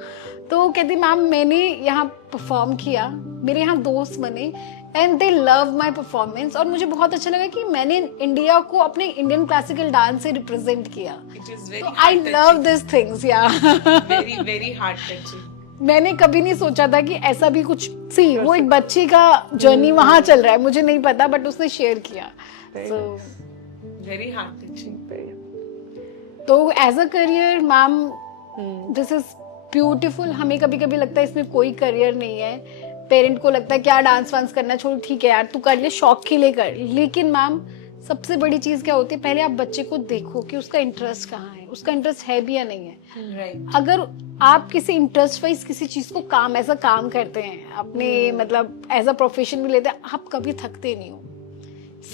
तो कहती मैम मैंने यहाँ परफॉर्म किया, मेरे यहाँ दोस्त बने, and they love my performance, और मुझे बहुत अच्छा लगा कि मैंने इंडिया को अपने इंडियन क्लासिकल डांस से रिप्रेजेंट किया। It is very तो आई लव दिस थिंग्स, या very very heart touching. मैंने कभी नहीं सोचा था कि ऐसा भी कुछ, सी वो एक बच्ची का जर्नी वहां चल रहा है, मुझे नहीं पता, बट उसने शेयर किया। So Very heart touching. तो as a career ma'am this is beautiful. हमें कभी कभी लगता है इसमें कोई करियर नहीं है, पेरेंट को लगता है क्या डांस वांस करना, छोड़ ठीक है यार तू कर ले, शौक के लिए कर, लेकिन मैम सबसे बड़ी चीज क्या होती है, पहले आप बच्चे को देखो कि उसका इंटरेस्ट कहाँ है, उसका इंटरेस्ट है भी या नहीं है। Right. अगर आप किसी इंटरेस्ट वाइज किसी चीज को काम ऐसा काम करते हैं, अपने मतलब एज अ प्रोफेशन भी लेते हैं, आप कभी थकते नहीं हो।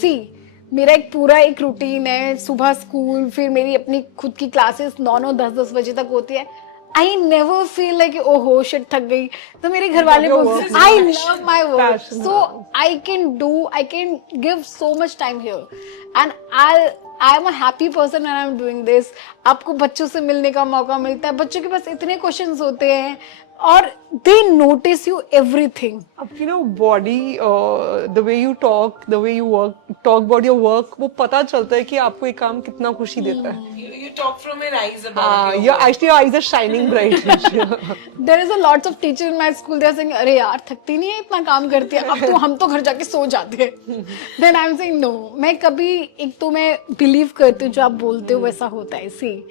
सी मेरा एक पूरा एक रूटीन है, सुबह स्कूल, फिर मेरी अपनी खुद की क्लासेस 9-9 10-10 बजे तक होती है। आई नेवर फील लाइक ओहो शिट थक गई। तो मेरे घर वाले बोलते I love my work, so I can give so much time here, and I am a happy person and I am doing this. आपको बच्चों से मिलने का मौका मिलता है, बच्चों के पास इतने क्वेश्चंस होते हैं और दे notice you everything. You know, body, the way you talk, the way you talk about your work, वो पता चलता है कि आपको ये काम कितना खुशी देता है। You talk from your eyes about हाँ, your your work. actually your eyes are shining bright. There is a lots of teacher in my school they are saying अरे यार थकती नहीं है इतना काम करती है, अब तो हम तो घर जाके सो जाते हैं. Then I am saying no, मैं कभी एक तो मैं बिलीव करती हूँ जो आप बोलते हो वैसा होता है. सी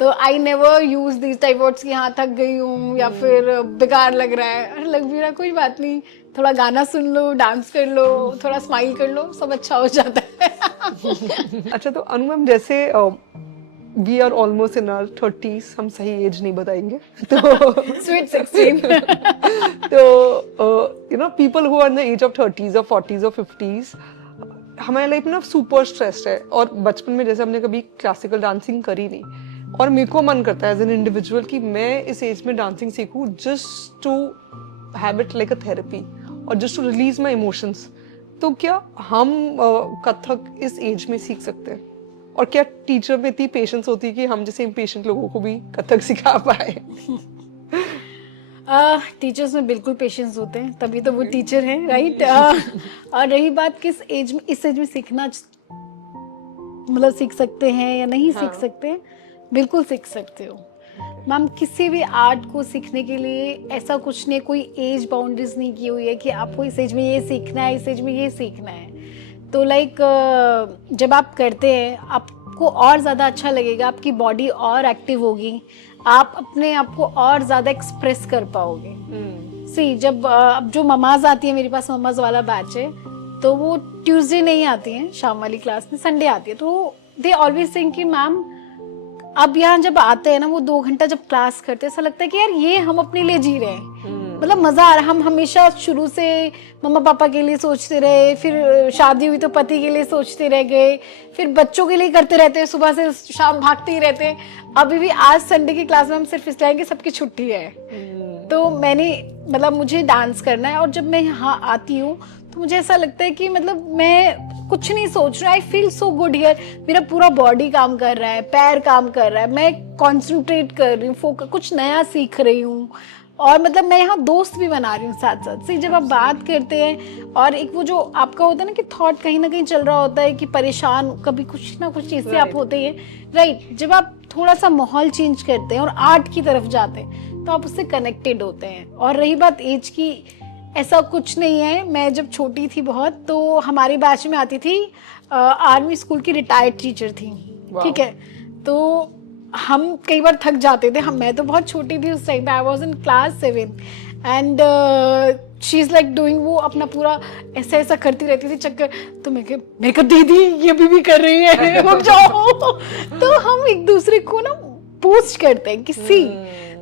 तो I never use this type words कि हाँ थक गई हूँ या फिर बेकार लग रहा है. अरे लग भी रहा कोई बात नहीं, थोड़ा गाना सुन लो, डांस कर लो, थोड़ा स्माइल कर लो, सब अच्छा हो जाता है. अच्छा, तो अनु मैम, जैसे we are almost in our 30s, हम सही एज नहीं बताएंगे तो स्वीट 16. तो you know people who are in the age of 30s और 40s और 50s, हमारे लाइफ में ना सुपर स्ट्रेस्ड है. और बचपन में जैसे हमने कभी क्लासिकल डांसिंग करी नहीं, और मेरे को मन करता है एज एन इंडिविजुअल कि मैं इस एज में डांसिंग सीखूं just to have it like a therapy और just to release my emotions. तो क्या हम कथक इस एज में सीख सकते हैं? और क्या टीचर में इतनी पेशेंस होती है कि हम जैसे इम्पेशेंट लोगों को भी कथक सिखा पाए? टीचर्स में बिल्कुल पेशेंस होते हैं, तभी तो वो टीचर हैं, राइट. और रही बात किस एज में, इस एज में सीखना मतलब सीख सकते हैं या नहीं सीख सकते हैं, बिल्कुल सीख सकते हो मैम. किसी भी आर्ट को सीखने के लिए ऐसा कुछ नहीं, कोई एज बाउंड्रीज नहीं की हुई है कि आपको इस एज में ये सीखना है, इस एज में ये सीखना है. तो लाइक जब आप करते हैं आपको और ज़्यादा अच्छा लगेगा, आपकी बॉडी और एक्टिव होगी, आप अपने आप को और ज़्यादा एक्सप्रेस कर पाओगे. सी जब अब जो ममाज आती है, मेरे पास ममाज वाला बैच है, तो वो ट्यूसडे नहीं आती हैं शाम वाली क्लास में, संडे आती है. तो दे ऑलवेज थिंक कि मैम अब यहाँ जब आते हैं ना, वो 2 घंटा जब क्लास करते हैं, ऐसा लगता है कि यार ये हम अपने लिए जी रहे हैं. मतलब मजा आ रहा है. हम हमेशा शुरू से मम्मा पापा के लिए सोचते रहे, फिर शादी हुई तो पति के लिए सोचते रह गए, फिर बच्चों के लिए करते रहते हैं, सुबह से शाम भागते ही रहते हैं. अभी भी आज संडे की क्लास में हम सिर्फ इसलिए कि सबकी छुट्टी है. तो मैंने मतलब मुझे डांस करना है, और जब मैं यहाँ आती हूँ तो मुझे ऐसा लगता है कि मतलब मैं कुछ नहीं सोच रहा. I feel so good here. मेरा पूरा बॉडी काम कर रहा है, पैर काम कर रहा है, मैं कॉन्सेंट्रेट कर रही हूँ, फोकस, कुछ नया सीख रही हूँ. और मतलब मैं यहाँ दोस्त भी बना रही हूँ साथ साथ से. जब आप बात करते हैं और एक वो जो आपका होता है ना कि थॉट कहीं ना कहीं चल रहा होता है कि परेशान कभी कुछ ना कुछ चीज़ से आप होते हैं, राइट. जब आप थोड़ा सा माहौल चेंज करते हैं और आर्ट की तरफ जाते हैं तो आप उससे कनेक्टेड होते हैं. और रही बात एज की, ऐसा कुछ नहीं है. मैं जब छोटी थी बहुत, तो हमारे बैच में आती थी आर्मी स्कूल की रिटायर्ड टीचर थी, ठीक है. तो हम कई बार थक जाते थे. मैं तो बहुत छोटी थी उस time, I was in class 7 and she is like doing, वो अपना पूरा ऐसा ऐसा करती रहती थी चक्कर. तो मैं कहा दीदी ये भी कर रही है, रुक जाओ. तो हम एक दूसरे को ना पोस्ट करते हैं कि see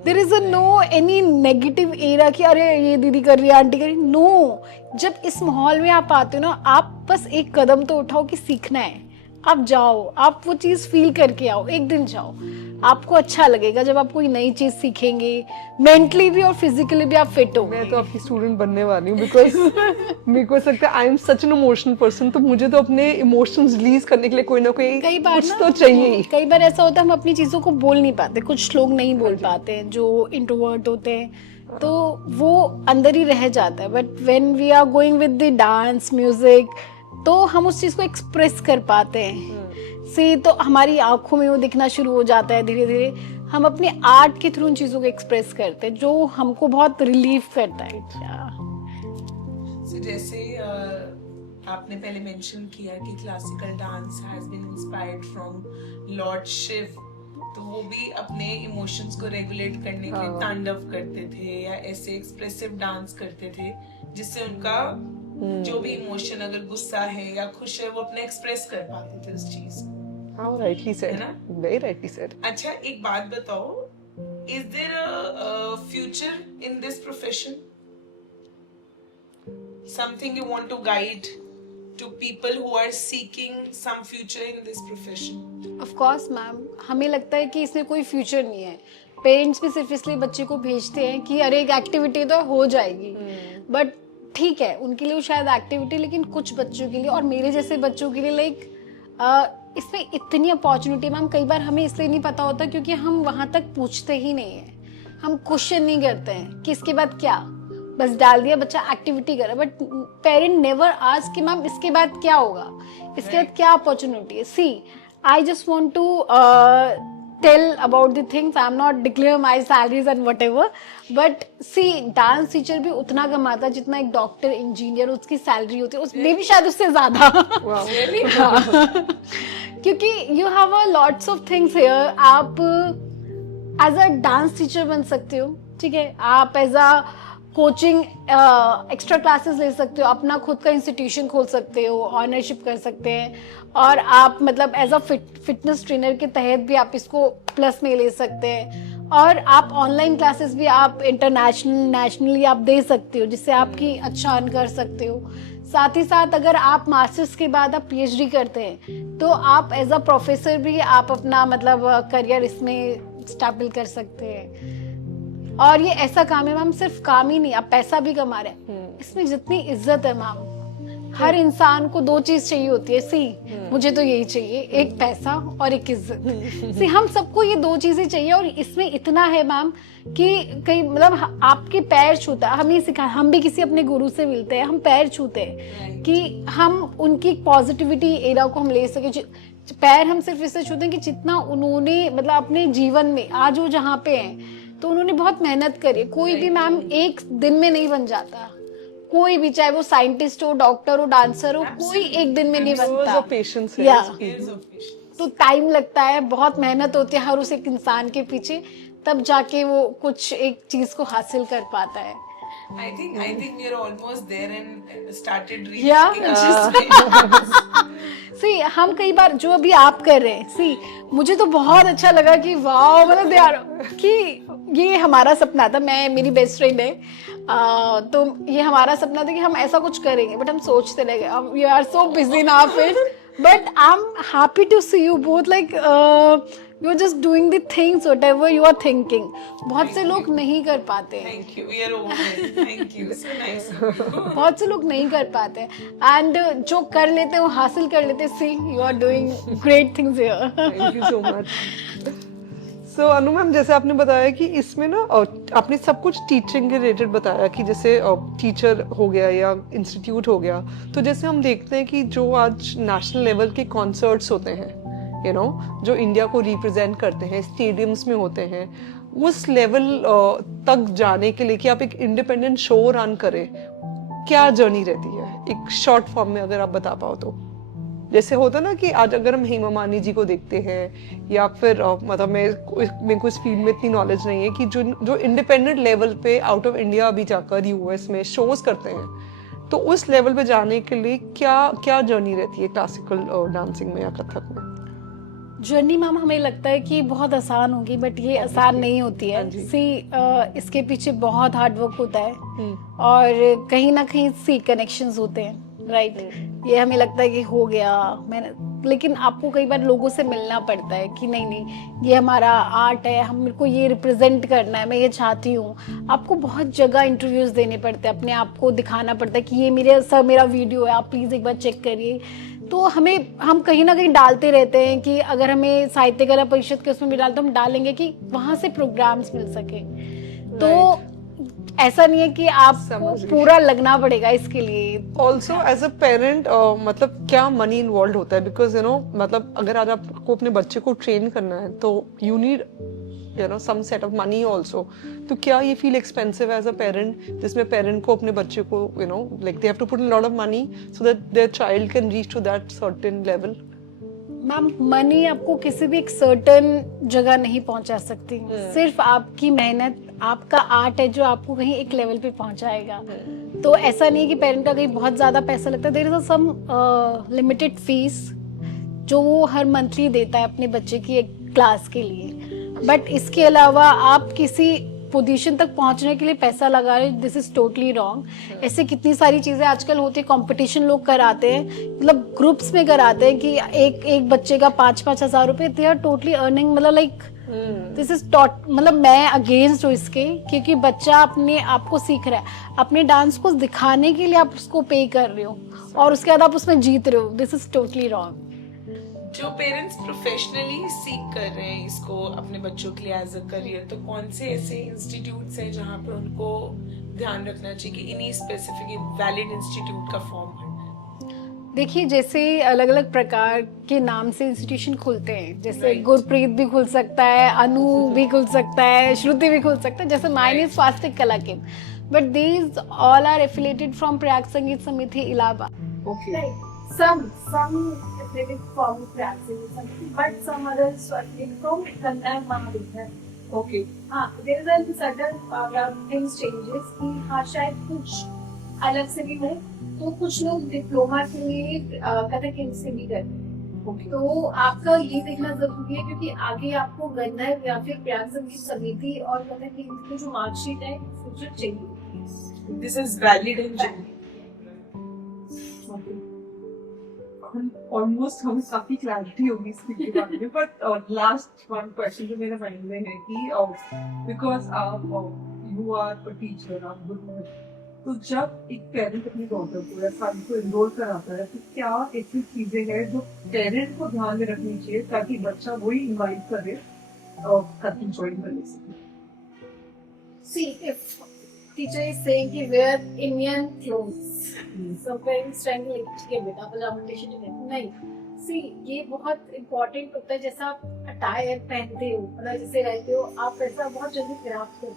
there is no any negative aura कि अरे ये दीदी कर रही है, आंटी कर रही है. नो, जब इस माहौल में आप आते हो ना, आप बस एक कदम तो उठाओ कि सीखना है. आप जाओ, आप वो चीज फील करके आओ, एक दिन जाओ, आपको अच्छा लगेगा. जब आप कोई नई चीज सीखेंगे, मेंटली भी और फिजिकली भी आप फिट हो. मैं तो आपकी स्टूडेंट बनने वाली हूँ, बिकॉज मेरे को ऐसा लगता है I am such an emotional person. तो मुझे तो अपने इमोशंस रिलीज करने के लिए कोई ना कोई कई बार कुछ ना, तो चाहिए ही. कई बार ऐसा होता है हम अपनी चीजों को बोल नहीं पाते. कुछ लोग नहीं बोल पाते हैं जो इंट्रोवर्ट होते हैं, तो वो अंदर ही रह जाता है. But when we are going with the dance music, तो हम उस चीज को एक्सप्रेस कर पाते हैं. सी तो हमारी आंखों में वो दिखना शुरू हो जाता है धीरे धीरे. हम अपने आर्ट के थ्रू उन चीजों को एक्सप्रेस करते हैं, जो हमको बहुत रिलीफ करता है. So, जैसे आपने पहले मेंशन किया कि classical dance has been inspired from lord Shiva. तो वो भी अपने इमोशंस को रेगुलेट करने के लिए तांडव करते थे या ऐसे एक्सप्रेसिव डांस करते थे, जिससे उनका जो भी इमोशन, अगर गुस्सा है या खुश है, वो अपने एक्सप्रेस कर पाते थे उस चीज को. How rightly said, है ना? very rightly said. अच्छा, एक बात बताओ, is there a future in this profession? Something you want to guide to people who are seeking some future in this profession? Of course ma'am, हमें लगता है कि इसमें कोई फ्यूचर नहीं है. पेरेंट्स भी सिर्फ इसलिए बच्चे को भेजते हैं कि अरे एक एक्टिविटी तो हो जाएगी. बट ठीक है, उनके लिए शायद एक्टिविटी, लेकिन कुछ बच्चों के लिए और मेरे जैसे बच्चों के लिए लाइक इसमें इतनी अपॉर्चुनिटी मैम, कई बार हमें इसलिए नहीं पता होता क्योंकि हम वहाँ तक पूछते ही नहीं है. हम क्वेश्चन नहीं करते हैं कि इसके बाद क्या, बस डाल दिया बच्चा एक्टिविटी कर रहा है. बट पेरेंट नेवर आस्क कि मैम इसके बाद क्या होगा, इसके बाद क्या अपॉर्चुनिटी है. See I just want to tell about the things. I'm not declare my salaries and whatever. But see, dance teacher भी उतना कमाता है जितना एक डॉक्टर इंजीनियर उसकी सैलरी होती है, उसमें भी शायद उससे ज्यादा. हाँ. क्योंकि you have a lots of things here. आप एज अ डांस टीचर बन सकते हो, ठीक है. आप as a coaching extra classes ले सकते हो, अपना खुद का इंस्टीट्यूशन खोल सकते हो, ऑनरशिप कर सकते हैं. और आप मतलब एज अ फिटनेस ट्रेनर के तहत भी आप इसको प्लस में ले सकते हैं. और आप ऑनलाइन क्लासेस भी आप नेशनली आप दे सकते हो, जिससे आपकी अच्छा अर्न कर सकते हो. साथ ही साथ अगर आप मास्टर्स के बाद आप पीएचडी करते हैं तो आप एज अ प्रोफेसर भी आप अपना मतलब करियर इसमें स्टेबल कर सकते हैं. और ये ऐसा काम है मैम, सिर्फ काम ही नहीं, आप पैसा भी कमा रहे हैं. इसमें जितनी इज्जत है मैम, हर इंसान को दो चीज चाहिए होती है. सी मुझे तो यही चाहिए, एक पैसा और एक इज्जत. सी हम सबको ये दो चीजें चाहिए. और इसमें इतना है मैम कि कई मतलब आपके पैर छूता, हम ये सिखा, हम भी किसी अपने गुरु से मिलते हैं, हम पैर छूते हैं कि हम उनकी पॉजिटिविटी एरा को हम ले सके. पैर हम सिर्फ इससे छूते हैं कि जितना उन्होंने मतलब अपने जीवन में आज वो जहाँ पे हैं तो उन्होंने बहुत मेहनत करी. कोई भी मैम एक दिन में नहीं बन जाता, कोई भी, चाहे वो साइंटिस्ट हो, डॉक्टर हो, डांसर हो, कोई एक दिन में नहीं बनता. पेशेंस या तो टाइम लगता है, बहुत मेहनत होती है हर उस एक इंसान के पीछे, तब जाके वो कुछ एक चीज को हासिल कर पाता है. I think we're almost there and started reaching. Yeah. सी हम कई बार जो अभी आप कर रहे हैं, सी मुझे तो बहुत अच्छा लगा कि वाह, मतलब यार कि ये हमारा सपना था. मैं, मेरी बेस्ट फ्रेंड है, तो ये हमारा सपना था कि हम ऐसा कुछ करेंगे, बट हम सोचते रह गए. We are so busy in our field, but I am happy to see you both, like you are just doing the things whatever you are thinking. बहुत से लोग नहीं कर पाते. Thank you. We are over it. Thank you. So nice. बहुत से लोग नहीं कर पाते एंड जो कर लेते हैं वो हासिल कर लेते हैं. See you are doing great things here. Thank you so much. So Anu ma'am, जैसे आपने बताया कि इसमें ना आपने सब कुछ टीचिंग के रिलेटेड बताया कि जैसे टीचर हो गया या इंस्टीट्यूट हो गया, तो जैसे हम देखते हैं कि जो आज नेशनल लेवल के कॉन्सर्ट्स होते हैं, यू नो, जो इंडिया को रिप्रेजेंट करते हैं, स्टेडियम्स में होते हैं, उस लेवल तक जाने के लिए कि आप एक इंडिपेंडेंट शो रन करें, क्या जर्नी रहती है एक शॉर्ट फॉर्म में अगर आप बता पाओ तो? जैसे होता ना कि आज अगर हम हेमा मालिनी जी को देखते हैं या फिर मतलब मेरे को इस फील्ड में इतनी नॉलेज नहीं है कि जो इंडिपेंडेंट लेवल पे आउट ऑफ इंडिया भी जाकर यूएस में शोज करते हैं, तो उस लेवल पे जाने के लिए क्या जर्नी रहती है क्लासिकल डांसिंग में या कथक में? जर्नी मैम हमें लगता है कि बहुत आसान होगी, बट ये आसान नहीं होती है. सी इसके पीछे बहुत हार्ड वर्क होता है और कहीं ना कहीं सी कनेक्शंस होते हैं, राइट. ये हमें लगता है कि हो गया मैंने, लेकिन आपको कई बार लोगों से मिलना पड़ता है कि नहीं ये हमारा आर्ट है, हम मेरे को ये रिप्रेजेंट करना है, मैं ये चाहती हूँ. आपको बहुत जगह इंटरव्यूज देने पड़ते हैं, अपने आप को दिखाना पड़ता है कि ये मेरा वीडियो है, आप प्लीज एक बार चेक करिए. तो हम कहीं ना कहीं डालते रहते हैं कि अगर हमें साहित्य कला परिषद के उसमें भी डालते, हम डालेंगे कि वहां से प्रोग्राम्स मिल सके. तो ऐसा नहीं है कि आपको पूरा लगना पड़ेगा इसके लिए. ऑल्सो एज अ पेरेंट मतलब क्या मनी इन्वॉल्व होता है? बिकॉज यू नो मतलब अगर आज आपको अपने बच्चे को ट्रेन करना है तो you need some set of money also. तो क्या ये feel expensive as a parent, जिसमें पेरेंट को अपने बच्चे को like they have to put in lot of money so that their child can reach to that certain level? Ma'am money आपको किसी भी एक सर्टेन जगह नहीं पहुंचा सकती. सिर्फ आपकी मेहनत, आपका आर्ट है जो आपको कहीं एक लेवल पे पहुंचाएगा. तो ऐसा नहीं है कि पेरेंट का कहीं बहुत ज्यादा पैसा लगता है. There is some limited fees जो वो हर मंथली देता है अपने बच्चे की एक क्लास के लिए. बट इसके अलावा आप किसी पोजीशन तक पहुंचने के लिए पैसा लगा रहे, दिस इज टोटली रॉन्ग. ऐसे कितनी सारी चीजें आजकल होती है, कंपटीशन लोग कराते हैं, मतलब ग्रुप्स में कराते हैं कि एक बच्चे का 5-5 हजार रुपए, दे आर टोटली अर्निंग. मतलब लाइक दिस इज मतलब मैं अगेंस्ट हूँ इसके, क्योंकि बच्चा अपने आप को सीख रहा है, अपने डांस को दिखाने के लिए आप उसको पे कर रहे हो और उसके बाद आप उसमें जीत रहे हो. This is totally wrong. जो पेरेंट्स प्रोफेशनली सीख कर रहे हैं इसको अपने बच्चों के लिए एज अ करियर, तो कौन से ऐसे इंस्टीट्यूट्स हैं जहाँ पे उनको ध्यान रखना चाहिए कि इन्हीं स्पेसिफिक वैलिड इंस्टीट्यूट का फॉर्म भरना है? देखिए जैसे अलग अलग प्रकार के नाम से इंस्टीट्यूशन खुलते हैं, जैसे Right. गुरप्रीत भी खुल सकता है, अनु भी खुल सकता है, श्रुति भी खुल सकता है, जैसे माइन इज फास्टिक कलाकिन, but these all are affiliated from Prayag Sangeet Samiti Allahabad. Okay. Like some affiliated from Prag Sangeet Samiti, but some others are affiliated from Gandhar Mahavidyalaya. Okay. हाँ, there is a certain things changes कि हाँ शायद कुछ अलग से भी हो, तो कुछ लोग डिप्लोमा के लिए कथक से भी करते हैं. Okay. तो आपका ये देखना जरूरी है क्योंकि आगे आपको गंधर्व या फिर प्रयाग संगीत समिति और कथक केंद्र की जो मार्कशीट है वो चाहिए. This is valid and genuine. Almost हमें काफी क्लैरिटी होगी इसके बारे में, बट लास्ट वन क्वेश्चन जो मेरे माइंड में है कि बिकॉज आप यू आर अ टीचर, आप गुरु हैं, तो जब एक पेरेंट अपनी डॉटर को या सन को एनरोल कराता है तो क्या ऐसी चीजें हैं जो पेरेंट को ध्यान में रखनी चाहिए ताकि बच्चा वही इन्वाइट करे और कथक ज्वाइन कर सके? See, if teacher is saying कि wear Indian clothes, so parents trying to like ठीक है बेटा पजामा टी-शर्ट नहीं. See, ये बहुत important होता है. जैसा आप अटायर पहनते हो, मतलब जैसे रहते हो, आप वैसा बहुत जल्दी ग्राफ्ट करते हो.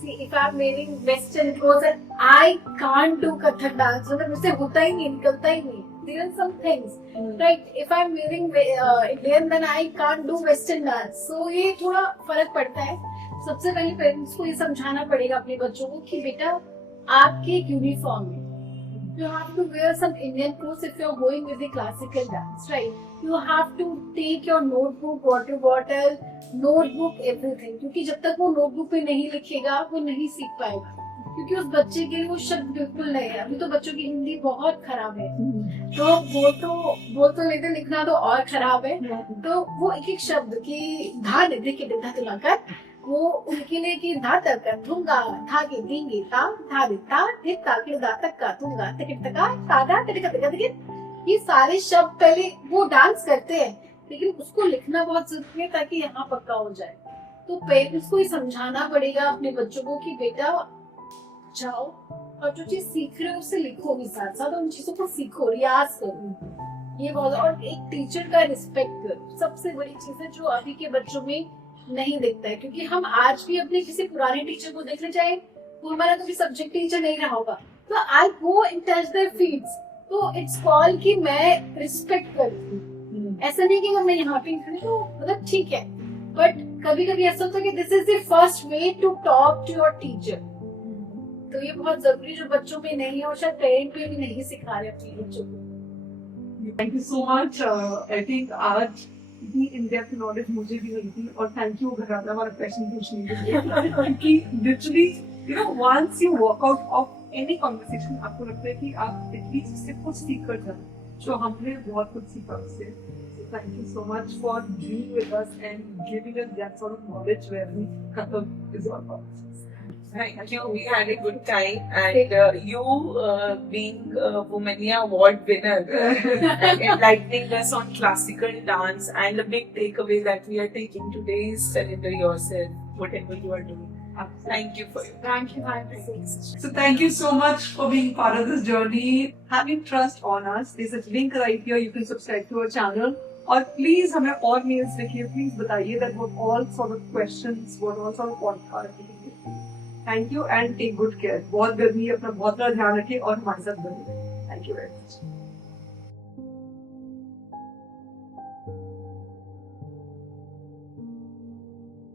See, if I'm wearing western clothes and I can't do Kathak dance, मतलब मुझसे होता ही नहीं, निकलता ही नहीं. There are some things, right? If I'm wearing Indian, then I can't do western dance. So ये थोड़ा फर्क पड़ता है. सबसे पहले पेरेंट्स को ये समझाना पड़ेगा अपने बच्चों को कि बेटा आपके एक यूनिफॉर्म है. You have to wear some Indian clothes if you're going with the classical dance, right? You have to take your notebook, water bottle, notebook, everything. क्योंकि जब तक वो नोटबुक पे नहीं लिखेगा वो नहीं सीख पाएगा. क्योंकि उस बच्चे के लिए वो शब्द बिल्कुल नहीं है. अभी तो बच्चों की हिंदी बहुत खराब है, तो वो तो लेते लिखना तो और खराब है. तो वो एक एक शब्द की धा दे के डिधा तुला कर वो उनके लिए कि धा तक धूंगा था के देंगे था देता धिता के दा तक का दूंगा टिकट तका तादा टिकट तका टिकट. ये सारे शब्द पहले वो डांस करते हैं, लेकिन उसको लिखना बहुत जरूरी है ताकि यहाँ पक्का हो जाए. तो पेरेंट्स को ये समझाना पड़ेगा अपने बच्चों को कि बेटा जाओ और जो चीज सीख रहे हो उससे लिखो भी, साथ साथ उन चीजों को सीखो, रियाज करो. ये बहुत, और एक टीचर का रिस्पेक्ट करो, सबसे बड़ी चीज है जो अभी के बच्चों में नहीं दिखता है. क्योंकि हम आज भी अपने किसी पुराने टीचर को देख ले, चाहे वो हमारा कभी सब्जेक्ट टीचर नहीं रहा होगा, तो आई गो इन टच देयर फील्ड्स. तो इट्स कॉल कि मैं रिस्पेक्ट करती हूँ. ऐसा नहीं कि मैं यहाँ पे खड़ी तो मतलब ठीक है, बट कभी कभी ऐसा होता है कि this is the first way to talk to your teacher. तो ये बहुत जरूरी जो बच्चों में नहीं है और शायद पेरेंट पे भी नहीं सिखा रहे अपने बच्चों को. Thank you so much. I think आज इतनी इन डेप्थ नॉलेज मुझे भी नहीं थी, और थैंक यू घराना हमारा क्वेश्चन पूछने के लिए. क्योंकि literally you know once you walk out of any conversation आपको लगता है कि आप एटलीस्ट उससे कुछ सीख कर जाए, जो हमने बहुत कुछ सीखा उससे. Thank you so much for being with us and giving us that sort of knowledge where Kathak is all about. Thank you. We had a good time, and you being a Womania Award winner and enlightening us on classical dance, and the big takeaway that we are taking today is surrender yourself, whatever you are doing. Thank you for it. Thank you. So thank you so much for being part of this journey. Having trust on us. There's a link right here. You can subscribe to our channel. और please हमें और mails लिखिए, please बताइए that what all sort of questions, what all sort of podcast. Thank you and take good care. बहुत गर्मी है, अपना बहुत ध्यान रखिए और हमारे साथ बने. Thank you very much.